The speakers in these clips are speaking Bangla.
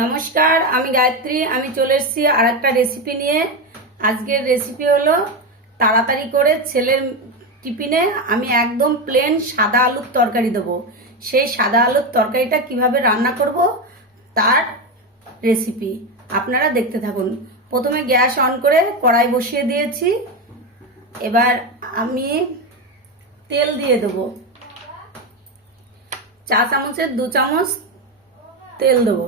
নমস্কার, আমি গায়ত্রী। আমি চলে এসেছি আর একটা রেসিপি নিয়ে। আজকের রেসিপি হলো তাড়াতাড়ি করে ছেলের টিফিনে আমি একদম প্লেন সাদা আলুর তরকারি দেবো। সেই সাদা আলুর তরকারিটা কিভাবে রান্না করব তার রেসিপি আপনারা দেখতে থাকুন। প্রথমে গ্যাস অন করে কড়াই বসিয়ে দিয়েছি। এবার আমি তেল দিয়ে দেবো। চা চামচের 2 চামচ তেল দেবো।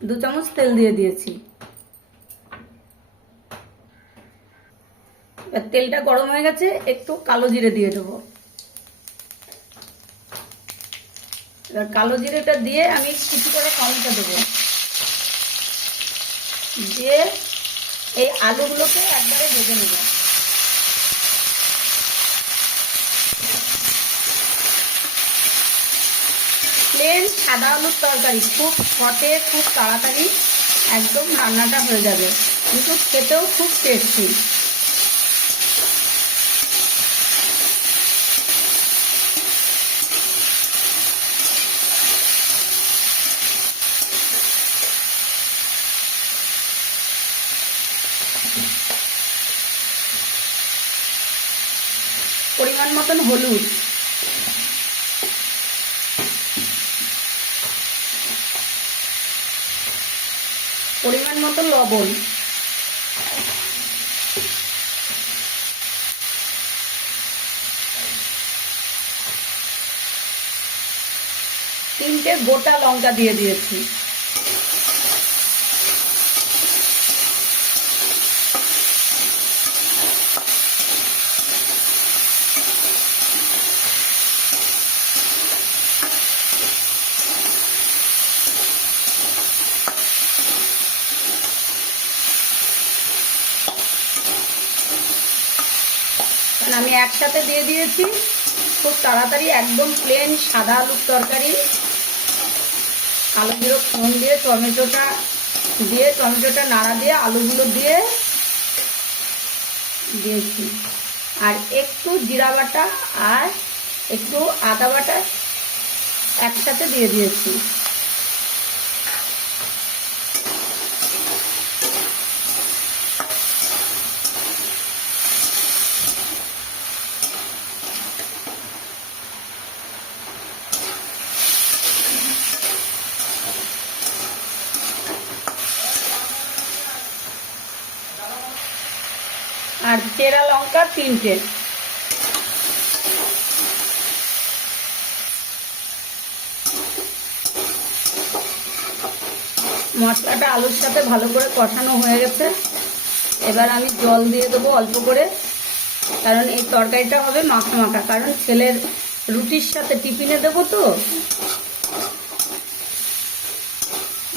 2 চামচ তেল দিয়ে দিয়েছি। এবার তেলটা গরম হয়ে গেছে, একটু কালো জিরে দিয়ে দেবো। এবার কালো জিরেটা দিয়ে আমি কিছু করে টমেটো দেবো, দিয়ে এই আলুগুলোকে একবারে ভেজে নেব। প্লেন সাদা আলুর তরকারি খুব শর্টে, খুব তাড়াতাড়ি একদম রান্নাটা হয়ে যাবে, কিন্তু খেতেও খুব টেস্টি। পরিমাণ মতন হলুদ, পরিমাণ মতো লবণ, তিনটে গোটা লঙ্কা দিয়ে দিয়েছি। আমি একসাথে দিয়ে দিয়েছি। খুব তাড়াতাড়ি একদম প্লেন সাদা আলুর তরকারি। আলুগুলো ফোড়ন দিয়ে টমেটোটা নাড়া দিয়ে আলুগুলো দিয়ে দিয়েছি, আর একটু জিরা বাটা আর একটু আদা বাটা একসাথে দিয়ে দিয়েছি। আর চেরা লঙ্কা 3টে। মশলাটা আলুর সাথে ভালো করে কষানো হয়ে গেছে। এবার আমি জল দিয়ে দেবো অল্প করে, কারণ এই তরকারিটা হবে মাখা মাখা, কারণ ছেলের রুটির সাথে টিফিনে দেবো তো।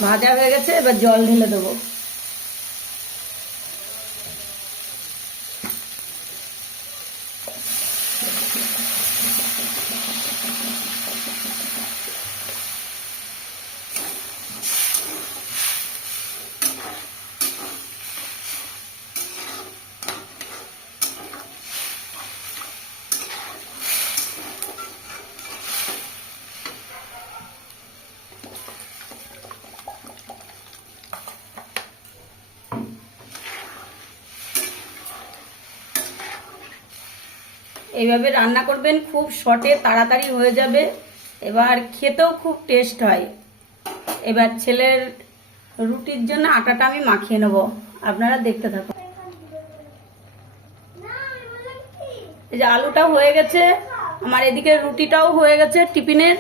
ভাজা হয়ে গেছে, এবার জল ঢেলে দেবো। এইভাবে রান্না করবেন, খুব শর্টে তাড়াতাড়ি হয়ে যাবে, এবার খেতেও খুব টেস্ট হয়। এবার ছেলের রুটির জন্য আটাটা আমি মাখিয়ে নেব, আপনারা দেখতে থাকুন। এই যে আলুটাও হয়ে গেছে আমার, এদিকে রুটিটাও হয়ে গেছে টিফিনের।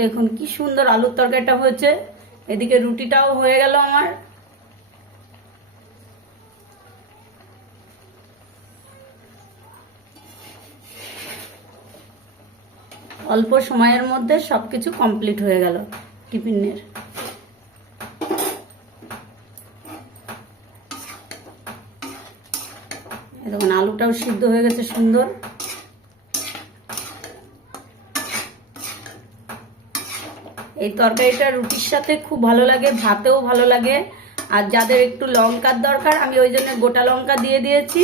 দেখুন কি সুন্দর আলুর তরকারিটা হয়েছে। এদিকে রুটিটাও হয়ে গেল আমার। অল্প সময়ের মধ্যে সবকিছু কমপ্লিট হয়ে গেল টিফিনের। দেখুন আলুটাও সিদ্ধ হয়ে গেছে সুন্দর। এই তরকারিটা রুটির সাথে খুব ভালো লাগে, ভাতেও ভালো লাগে, আর যাদের একটু লঙ্কার দরকার আমি ওই জন্য গোটা লঙ্কা দিয়ে দিয়েছি,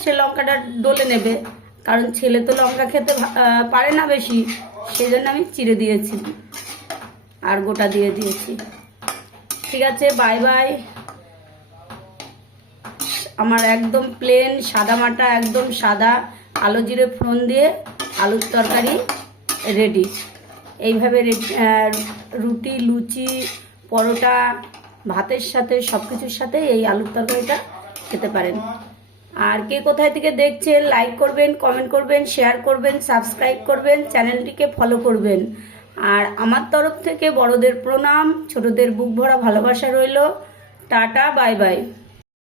সে লঙ্কাটা ডলে নেবে, কারণ ছেলে তো লঙ্কা খেতে পারে না বেশি, সেই জন্য আমি চিড়ে দিয়েছি আর গোটা দিয়ে দিয়েছি। ঠিক আছে, বাই বাই। আমার একদম প্লেন সাদা মাটা, একদম সাদা কালো জিরে ফোড়ন দিয়ে আলুর তরকারি রেডি। এইভাবে রুটি, লুচি, পরোটা, ভাতের সাথে সব কিছুর সাথে এই আলুর তরকারিটা খেতে পারেন। আর কে কোথায় থেকে দেখছেন লাইক করবেন, কমেন্ট করবেন, শেয়ার করবেন, সাবস্ক্রাইব করবেন, চ্যানেলটিকে ফলো করবেন। আর আমার তরফ থেকে বড়দের প্রণাম, ছোটদের বুক ভরা ভালোবাসা রইল। Tata, bye bye.